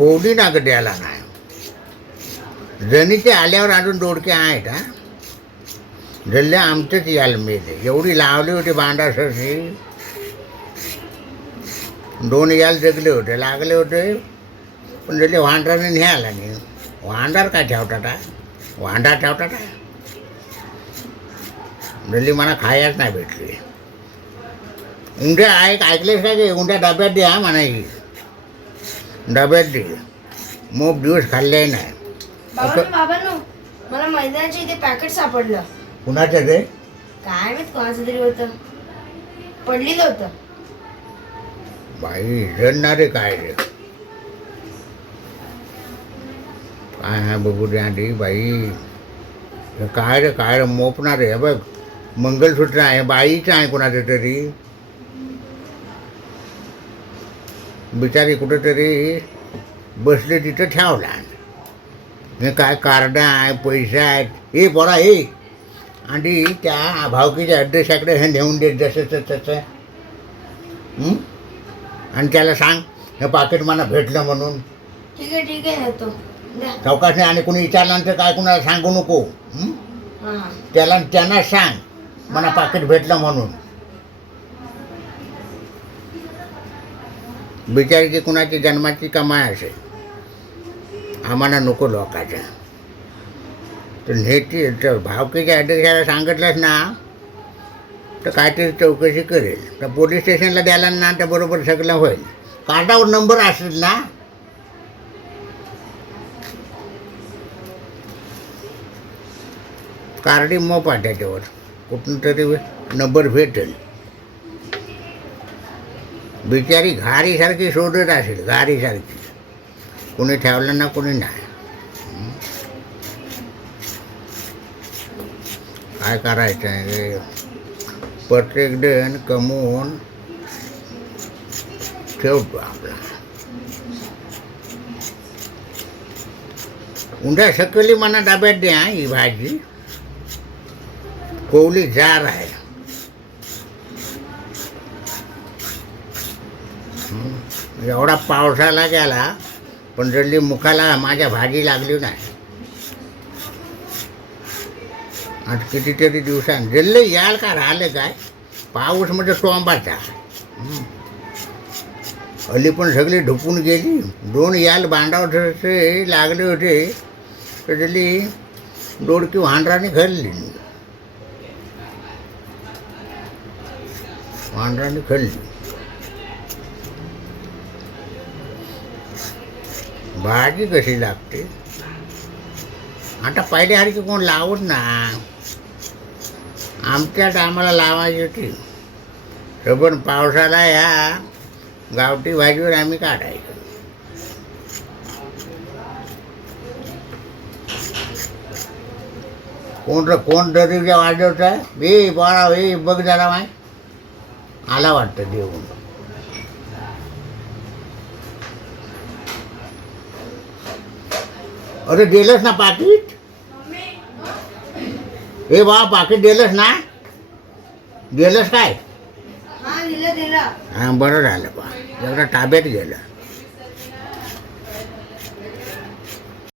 ओढी ना द्यायला नाही. जणीचे आल्यावर अजून दोडके आहेत हा. जल्ले आमचेच यायला मिळते एवढी लावली होती बांधासाठी सरशी. दोन याल जगले होते लागले होते. पण जल्ले वांढराने न्यायला नाही. वांडार काय ठेवतात वांडा वांढा ठेवतात जल्ली मला खायच नाही भेटली. उंड्या ऐक ऐकलेच काय उंड्या डब्यात द्या म्हणायची. डब्यात दे. मग दिवस खाल्ले नाही. बाबांनो मला मैदानाच्या इथे पॅकेट सापडलं. कुणाचं रे काय माहीत कोणाचं तरी होतं. पडलेलं होतं. बाई काय रे? काय आहे बघू द्या आधी बाई? हे काय रे काय रे मोपणार? आहे हे बघ मंगलसूत्र आहे बाईचं आहे कोणाचं तरी. बिचारी कुठंतरी बसले तिथं ठेवला. हे काय कार्ड आहे पैसे आहेत हे बोला हे आणि त्या भावकीच्या अड्रेसाकडे हे नेऊन देत जसं तसं हं? आणि त्याला सांग हे पाकिट मला भेटलं म्हणून. ठीक आहे ठीक आहे द्या. चौकाशने आणि कोणी विचारल्यानंतर काय कुणाला सांगू नको. त्याला त्यांना सांग मला पाकिट भेटलं म्हणून. बिचारीची कुणाची जन्माची कमाई असेल आम्हाला नको लोकाच्या. तर नेती तर भावकीच्या अध्यक्षाला सांगितलंच ना तर काहीतरी चौकशी करेल. तर पोलीस स्टेशनला द्यायला ना तर बरोबर सगळं होईल. कार्डावर नंबर असेल ना? कार्डी मोप आहे त्याच्यावर. कुठून तरी नंबर भेटेल. बिचारी घारीसारखी शोधत असेल घारीसारखी कोणी ठेवलं ना कोणी नाही. काय करायचं आहे प्रत्येक जण कमवून ठेवतो आपला. उंडा सकली मला डब्यात द्या ही भाजी. कोवली जार आहे एवढा पावसाला गेला पण जल्ली मुखाला माझ्या भाजी लागली नाही. आज कितीतरी दिवसान. जल्ले याल का राहिले काय? पाऊस म्हणजे टोंबाचा हल्ली पण सगळी ढुपून गेली. दोन याल बांधावचे लागले होते. तर जल्ली दोडकी वांढराने खरली वांढराने खरली भाजी कशी लागते? आता पहिल्यासारखी कोण लावत ना. आमच्या टायमाला लावायची होती. सबन पावसाला या गावठी भाजीवर आम्ही काढायचो. कोण कोण दरीच्या वाजवत आहे बे बरा बे बघ जरा माय. आला वाटतं देऊन. अरे दिलंस ना पाकिट हे बा पाकिट दिलंस ना? दिलंस काय? हां हां बरं झालं बा. एवढं ताब्यात गेलं.